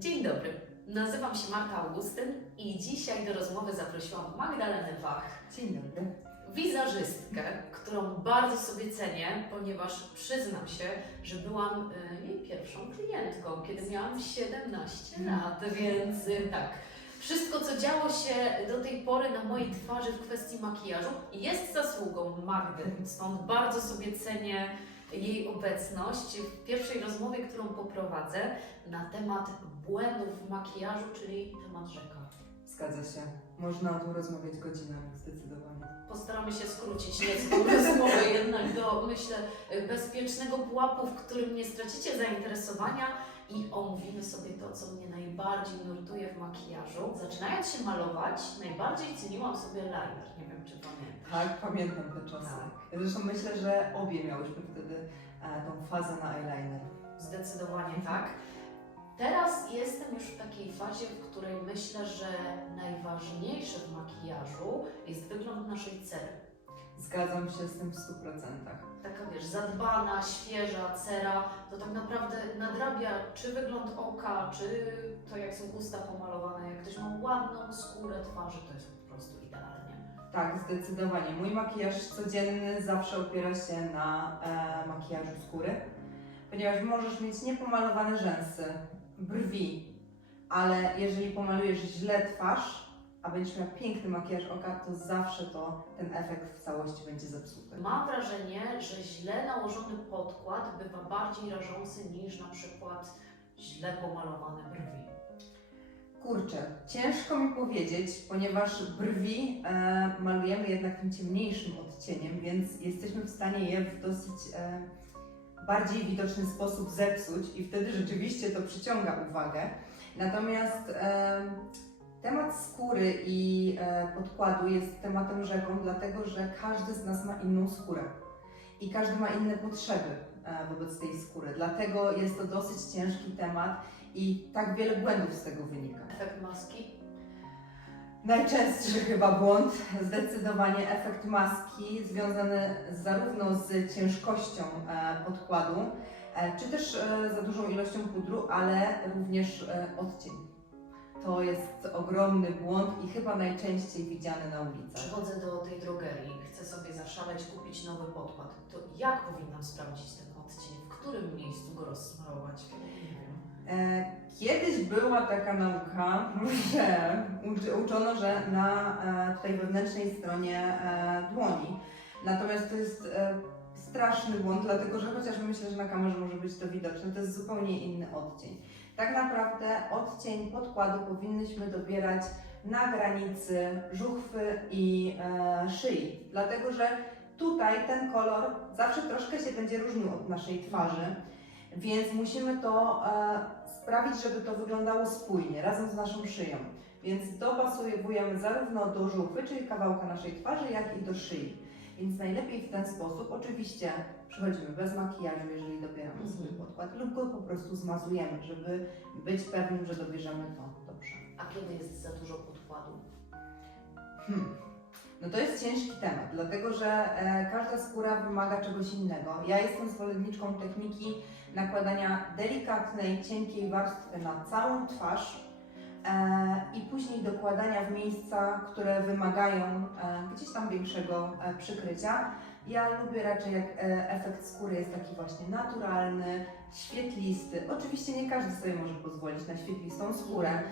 Dzień dobry, nazywam się Marta Augustyn i dzisiaj do rozmowy zaprosiłam Magdalenę Wach, Dzień dobry. wizerzystkę, którą bardzo sobie cenię, ponieważ przyznam się, że byłam e, jej pierwszą klientką, kiedy miałam 17 lat, więc e, tak. Wszystko, co działo się do tej pory na mojej twarzy w kwestii makijażu, jest zasługą Magdy, stąd bardzo sobie cenię jej obecność w pierwszej rozmowie, którą poprowadzę na temat błędów w makijażu, czyli temat rzeka. Zgadza się. Można o tym rozmawiać godzinami, zdecydowanie. Postaramy się skrócić nieco rozmowę jednak do, myślę, bezpiecznego pułapu, w którym nie stracicie zainteresowania i omówimy sobie to, co mnie najbardziej nurtuje w makijażu. Zaczynając się malować, najbardziej ceniłam sobie liner. Nie wiem, czy pamiętasz. Tak, pamiętam te czasy. Tak. Zresztą myślę, że obie miałyśmy wtedy e, tą fazę na eyeliner. Zdecydowanie tak. Teraz jestem już w takiej fazie, w której myślę, że najważniejsze w makijażu jest wygląd naszej cery. Zgadzam się z tym w 100%. Taka wiesz, zadbana, świeża cera, to tak naprawdę nadrabia czy wygląd oka, czy to jak są usta pomalowane. Jak ktoś ma ładną skórę twarzy, to jest po prostu idealnie. Tak, zdecydowanie. Mój makijaż codzienny zawsze opiera się na e, makijażu skóry, ponieważ możesz mieć niepomalowane rzęsy, brwi, ale jeżeli pomalujesz źle twarz, a będziesz miał piękny makijaż oka, to zawsze to ten efekt w całości będzie zepsuty. Mam wrażenie, że źle nałożony podkład bywa bardziej rażący niż na przykład źle pomalowane brwi. Kurczę, ciężko mi powiedzieć, ponieważ brwi e, malujemy jednak tym ciemniejszym odcieniem, więc jesteśmy w stanie je w dosyć e, bardziej widoczny sposób zepsuć i wtedy rzeczywiście to przyciąga uwagę. Natomiast e, temat skóry i e, podkładu jest tematem rzeką, dlatego że każdy z nas ma inną skórę i każdy ma inne potrzeby e, wobec tej skóry. Dlatego jest to dosyć ciężki temat i tak wiele błędów z tego wynika. Efekt maski? Najczęstszy chyba błąd, zdecydowanie efekt maski, związany zarówno z ciężkością e, podkładu, e, czy też e, za dużą ilością pudru, ale również odcień. To jest ogromny błąd i chyba najczęściej widziany na ulicach. Przychodzę do tej drogerii, chcę sobie zaszaleć, kupić nowy podkład. To jak powinnam sprawdzić ten odcień? W którym miejscu go rozsmarować? E, Kiedyś była taka nauka, że uczono, że na e, tutaj wewnętrznej stronie e, dłoni. Natomiast to jest straszny błąd, dlatego że chociaż myślę, że na kamerze może być to widoczne, to jest zupełnie inny odcień. Tak naprawdę odcień podkładu powinnyśmy dobierać na granicy żuchwy i szyi, dlatego że tutaj ten kolor zawsze troszkę się będzie różnił od naszej twarzy. Więc musimy to sprawić, żeby to wyglądało spójnie, razem z naszą szyją. Więc dopasowujemy zarówno do żuchwy, czyli kawałka naszej twarzy, jak i do szyi. Więc najlepiej w ten sposób, oczywiście przychodzimy bez makijażu, jeżeli dobieramy Mhm. swój podkład, lub go po prostu zmazujemy, żeby być pewnym, że dobierzemy to dobrze. A kiedy jest za dużo podkładu? Hmm. No to jest ciężki temat, dlatego że e, każda skóra wymaga czegoś innego. Ja jestem zwolenniczką techniki nakładania delikatnej, cienkiej warstwy na całą twarz e, i później dokładania w miejsca, które wymagają e, gdzieś tam większego e, przykrycia. Ja lubię raczej jak efekt skóry jest taki właśnie naturalny, świetlisty. Oczywiście nie każdy sobie może pozwolić na świetlistą skórę.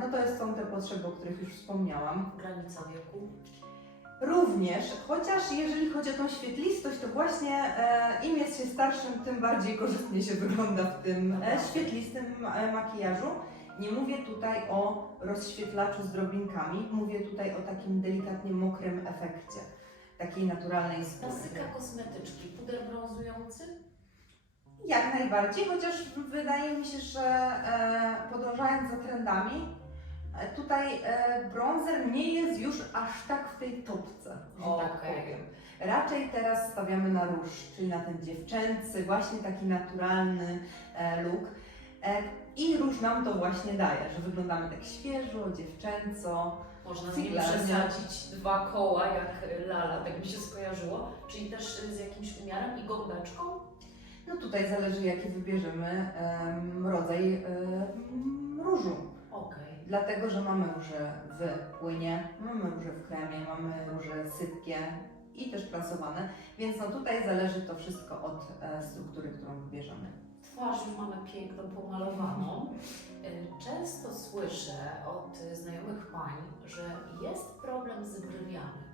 No to są te potrzeby, o których już wspomniałam. Granica wieku? Również, chociaż jeżeli chodzi o tą świetlistość, to właśnie e, im jest się starszym, tym bardziej korzystnie się wygląda w tym e, świetlistym e, makijażu. Nie mówię tutaj o rozświetlaczu z drobinkami, mówię tutaj o takim delikatnie mokrym efekcie, takiej naturalnej skóry. Klasyka kosmetyczki. Puder brązujący? Jak najbardziej, chociaż wydaje mi się, że e, podążając za trendami, tutaj e, bronzer nie jest już aż tak w tej topce, że tak Okej. powiem. Raczej teraz stawiamy na róż, czyli na ten dziewczęcy, właśnie taki naturalny e, look. E, I róż nam to właśnie daje, że wyglądamy tak świeżo, dziewczęco. Można z nim przesadzić dwa koła, jak Lala, tak mi się skojarzyło. Czyli też z jakimś umiarem i gąbeczką? No tutaj zależy jaki wybierzemy em, rodzaj em, dlatego że mamy róże w płynie, mamy róże w kremie, mamy róże sypkie i też prasowane, więc no tutaj zależy to wszystko od e, struktury, którą wybierzemy. Twarz już mamy piękną, pomalowaną. Y, Często słyszę od znajomych pań, że jest problem z brwiami.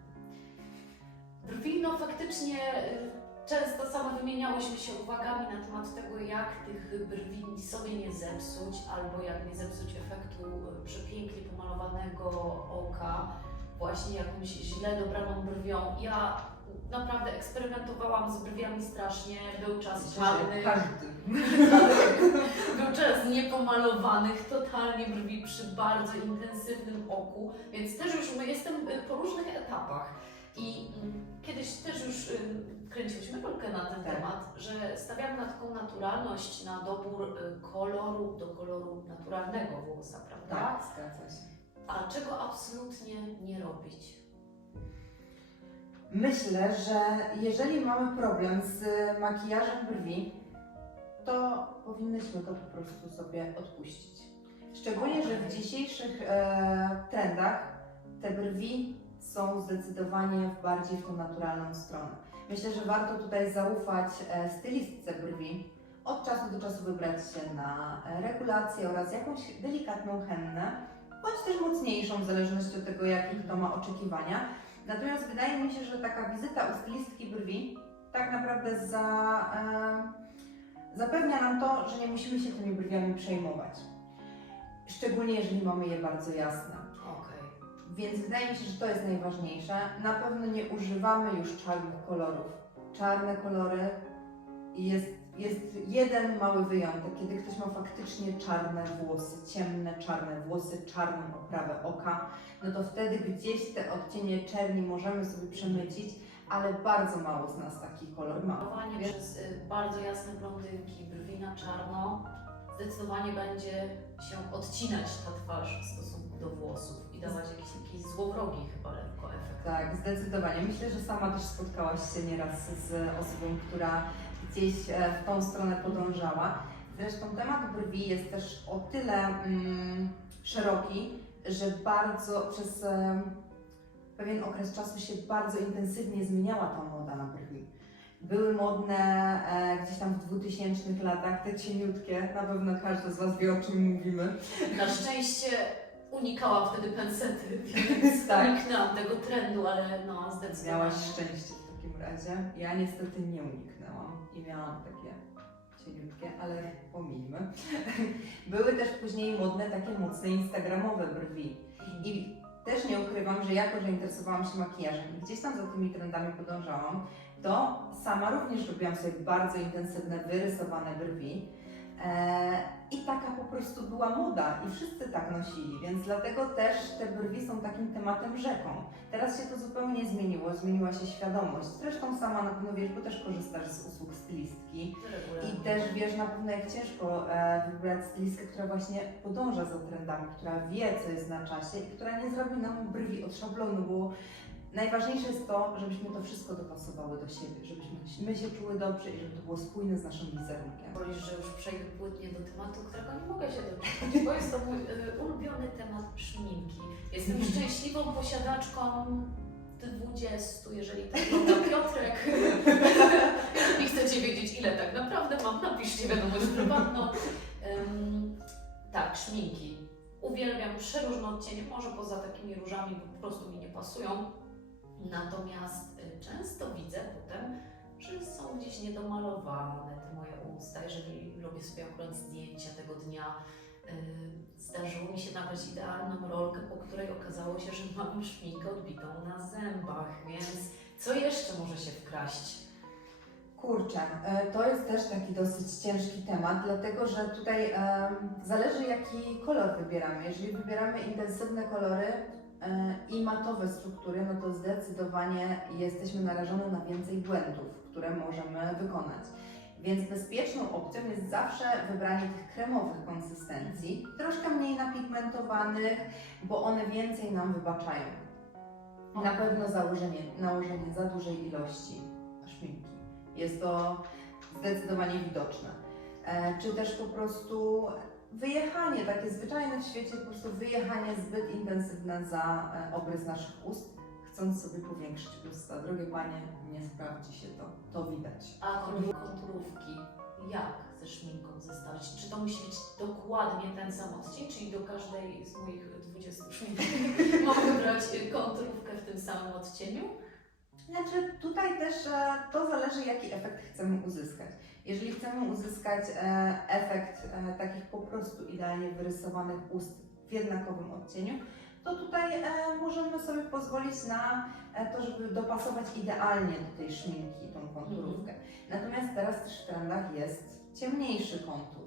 Brwi, no faktycznie y, często same wymieniałyśmy się uwagami na temat tego, jak tych brwi sobie nie zepsuć, albo jak nie zepsuć efektu y, przepięknie pomalowanego oka właśnie jakąś źle dobraną brwią. Ja naprawdę eksperymentowałam z brwiami strasznie, był czas Myślę, że czarny. Każdy. Był czas niepomalowanych, totalnie brwi przy bardzo intensywnym oku, więc też już jestem y, po różnych etapach. I mm, kiedyś też już y, kręciłyśmy rolkę na ten Tak. temat, że stawiamy na taką naturalność, na dobór y, koloru do koloru naturalnego włosa, prawda? Tak, zgadza się. A czego absolutnie nie robić? Myślę, że jeżeli mamy problem z makijażem brwi, to powinnyśmy to po prostu sobie odpuścić. Szczególnie, że w dzisiejszych e, trendach te brwi są zdecydowanie bardziej w tą naturalną stronę. Myślę, że warto tutaj zaufać e, stylistce brwi, od czasu do czasu wybrać się na e, regulację oraz jakąś delikatną hennę, bądź też mocniejszą, w zależności od tego, jakie kto ma oczekiwania. Natomiast wydaje mi się, że taka wizyta u stylistki brwi tak naprawdę za, e, zapewnia nam to, że nie musimy się tymi brwiami przejmować. Szczególnie jeżeli mamy je bardzo jasne. Więc wydaje mi się, że to jest najważniejsze. Na pewno nie używamy już czarnych kolorów. Czarne kolory jest, jest jeden mały wyjątek, kiedy ktoś ma faktycznie czarne włosy, ciemne czarne włosy, czarną oprawę oka, no to wtedy gdzieś te odcienie czerni możemy sobie przemycić, ale bardzo mało z nas taki kolor ma. Malowanie przez y, bardzo jasne blondynki, brwi na czarno, zdecydowanie będzie się odcinać ta twarz w stosunku do włosów i dawać jakiś taki złowrogi chyba lekko efekt. Tak, zdecydowanie. Myślę, że sama też spotkałaś się nieraz z osobą, która gdzieś e, w tą stronę podążała. Zresztą temat brwi jest też o tyle mm, szeroki, że bardzo przez e, pewien okres czasu się bardzo intensywnie zmieniała ta moda na brwi. Były modne e, gdzieś tam w 2000 latach, te cieniutkie, na pewno każdy z Was wie o czym mówimy. Na szczęście unikałam wtedy pensety, więc Tak. uniknęłam tego trendu, ale no zdecydowanie. Miałaś szczęście w takim razie. Ja niestety nie uniknęłam i miałam takie cieniutkie, ale pomijmy. Były też później modne takie mocne instagramowe brwi. I też nie ukrywam, że jako, że interesowałam się makijażem i gdzieś tam za tymi trendami podążałam, to sama również robiłam sobie bardzo intensywne, wyrysowane brwi. E, I taka po prostu była moda i wszyscy tak nosili, więc dlatego też te brwi są takim tematem rzeką. Teraz się to zupełnie zmieniło, zmieniła się świadomość. Zresztą sama na pewno wiesz, bo też korzystasz z usług stylistki. I też wiesz na pewno, jak ciężko e, wybrać stylistkę, która właśnie podąża za trendami, która wie, co jest na czasie i która nie zrobi nam brwi od szablonu, bo najważniejsze jest to, żebyśmy to wszystko dopasowały do siebie, żebyśmy my się czuły dobrze i żeby to było spójne z naszym wizerunkiem. Wolisz, że już przejdę płynnie do tematu, którego nie mogę się doczekać, bo jest to mój y, ulubiony temat szminki. Jestem szczęśliwą posiadaczką 20, jeżeli tak wygląda Piotrek. Jeżeli chcecie wiedzieć, ile tak naprawdę mam, napiszcie wiadomość prywatną. Ym, tak, szminki. Uwielbiam przeróżne odcienie, może poza takimi różami, bo po prostu mi nie pasują. Natomiast y, często widzę potem, że są gdzieś niedomalowane te moje usta, jeżeli robię sobie akurat zdjęcia tego dnia. Yy, zdarzyło mi się nagrać idealną rolkę, po której okazało się, że mam szminkę odbitą na zębach, więc co jeszcze może się wkraść? Kurczę, e, to jest też taki dosyć ciężki temat, dlatego że tutaj e, zależy jaki kolor wybieramy. Jeżeli wybieramy intensywne kolory i matowe struktury, no to zdecydowanie jesteśmy narażone na więcej błędów, które możemy wykonać. Więc bezpieczną opcją jest zawsze wybranie tych kremowych konsystencji, troszkę mniej napigmentowanych, bo one więcej nam wybaczają. Na pewno założenie, nałożenie za dużej ilości szminki. Jest to zdecydowanie widoczne. E, czy też po prostu wyjechanie, takie zwyczajne w świecie, po prostu wyjechanie zbyt intensywne za e, obrys naszych ust, chcąc sobie powiększyć usta. Drogie Panie, nie sprawdzi się to, to widać. A kontur- konturówki, jak ze szminką zestawić? Czy to musi być dokładnie ten sam odcień, czyli do każdej z moich 20 szminek mogę wybrać konturówkę w tym samym odcieniu? Znaczy, tutaj też e, to zależy, jaki efekt chcemy uzyskać. Jeżeli chcemy uzyskać e, efekt e, takich po prostu idealnie wyrysowanych ust w jednakowym odcieniu, to tutaj e, możemy sobie pozwolić na to, żeby dopasować idealnie do tej szminki tą konturówkę. Natomiast teraz też w trendach jest ciemniejszy kontur.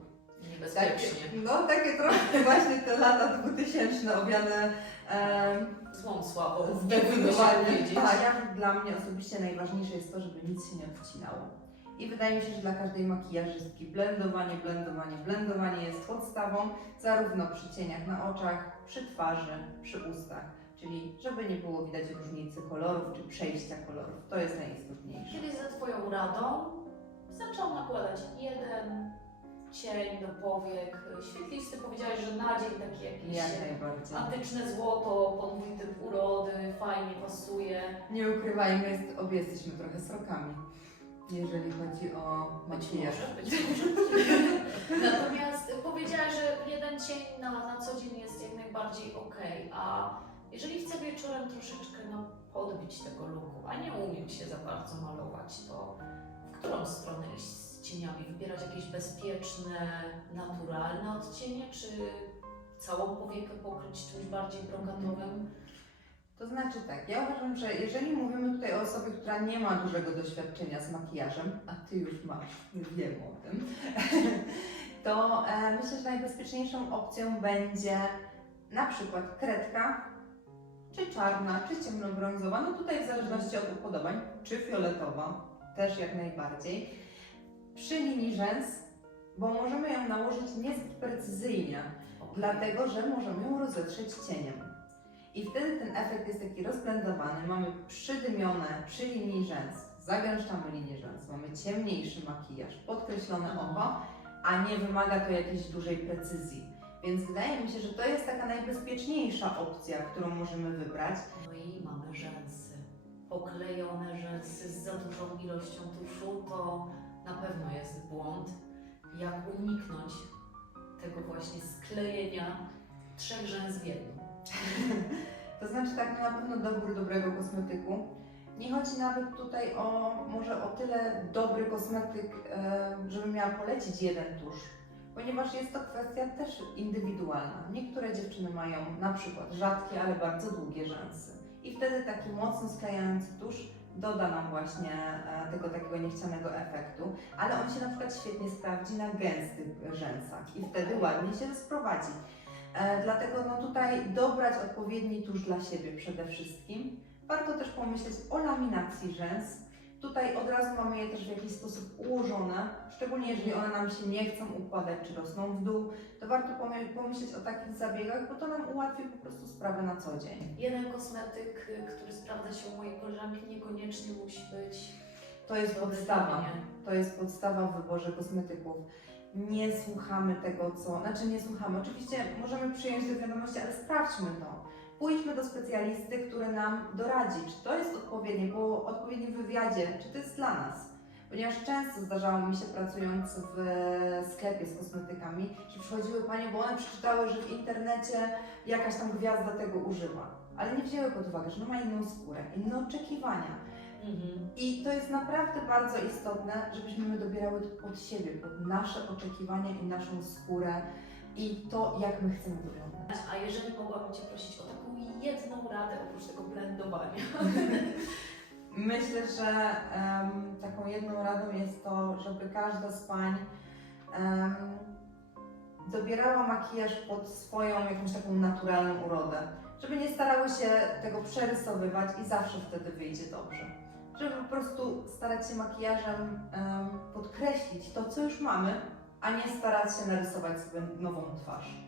Niebezpiecznie. Takie, no takie troszkę właśnie te lata 2000 owiane e, Złą sławą. Zdecydowanie. Tak, ja, dla mnie osobiście najważniejsze jest to, żeby nic się nie odcinało. I wydaje mi się, że dla każdej makijażystki blendowanie, blendowanie, blendowanie jest podstawą, zarówno przy cieniach na oczach, przy twarzy, przy ustach. Czyli żeby nie było widać różnicy kolorów czy przejścia kolorów. To jest najistotniejsze. Kiedyś za Twoją radą zaczął nakładać jeden cień do powiek, świetlisty. Powiedziałeś, że na dzień taki jakiś Jak antyczne złoto, typ urody, fajnie pasuje. Nie ukrywajmy, jest, obie jesteśmy trochę srokami, jeżeli chodzi o makijaż. być może. Natomiast powiedziałaś, że jeden cień na, na co dzień jest jak najbardziej ok, a jeżeli chcę wieczorem troszeczkę no, podbić tego looku, a nie umiem się za bardzo malować, to w którą stronę iść z cieniami? Wybierać jakieś bezpieczne, naturalne odcienie, czy całą powiekę pokryć czymś bardziej brokatowym? To znaczy tak, ja uważam, że jeżeli mówimy tutaj o osobie, która nie ma dużego doświadczenia z makijażem, a Ty już masz, wiem o tym, to e, myślę, że najbezpieczniejszą opcją będzie na przykład kredka, czy czarna, czy ciemnobrązowa, no tutaj w zależności od upodobań, czy fioletowa, też jak najbardziej. Przy linii rzęs, bo możemy ją nałożyć niezbyt precyzyjnie, dlatego że możemy ją rozetrzeć cieniem. I wtedy ten efekt jest taki rozblendowany, mamy przydymione przy linii rzęs, zagęszczamy linię rzęs, mamy ciemniejszy makijaż, podkreślone oko, a nie wymaga to jakiejś dużej precyzji. Więc wydaje mi się, że to jest taka najbezpieczniejsza opcja, którą możemy wybrać. No i mamy rzęsy. Poklejone rzęsy z za dużą ilością tuszu to na pewno jest błąd. Jak uniknąć tego właśnie sklejenia trzech rzęs w jednym? To znaczy tak, no na pewno dobór dobrego kosmetyku. Nie chodzi nawet tutaj o może o tyle dobry kosmetyk, żebym miała polecić jeden tusz, ponieważ jest to kwestia też indywidualna. Niektóre dziewczyny mają na przykład rzadkie, ale bardzo długie rzęsy. I wtedy taki mocno sklejający tusz doda nam właśnie e, tego takiego niechcianego efektu, ale on się na przykład świetnie sprawdzi na gęstych rzęsach i wtedy ładnie się sprowadzi. E, dlatego no tutaj dobrać odpowiedni tusz dla siebie przede wszystkim. Warto też pomyśleć o laminacji rzęs. Tutaj od razu mamy je też w jakiś sposób ułożone, szczególnie jeżeli one nam się nie chcą układać czy rosną w dół, to warto pomy- pomyśleć o takich zabiegach, bo to nam ułatwi po prostu sprawę na co dzień. Jeden kosmetyk, który sprawdza się u mojej koleżanki, niekoniecznie musi być To jest podstawa. To jest podstawa w wyborze kosmetyków. Nie słuchamy tego, co. Znaczy, nie słuchamy. Oczywiście możemy przyjąć do wiadomości, ale sprawdźmy to. Pójdźmy do specjalisty, który nam doradzi, czy to jest odpowiednie, po odpowiednim wywiadzie, czy to jest dla nas. Ponieważ często zdarzało mi się pracując w sklepie z kosmetykami, że przychodziły panie, bo one przeczytały, że w internecie jakaś tam gwiazda tego używa. Ale nie wzięły pod uwagę, że ona ma inną skórę, inne oczekiwania. Mhm. I to jest naprawdę bardzo istotne, żebyśmy my dobierały to pod siebie, pod nasze oczekiwania i naszą skórę i to, jak my chcemy wyglądać. A jeżeli mogłabym Cię prosić o taką jedną radę oprócz tego blendowania? Myślę, że em, taką jedną radą jest to, żeby każda z pań em, dobierała makijaż pod swoją jakąś taką naturalną urodę. Żeby nie starały się tego przerysowywać i zawsze wtedy wyjdzie dobrze. Żeby po prostu starać się makijażem em, podkreślić to, co już mamy, a nie starać się narysować sobie nową twarz.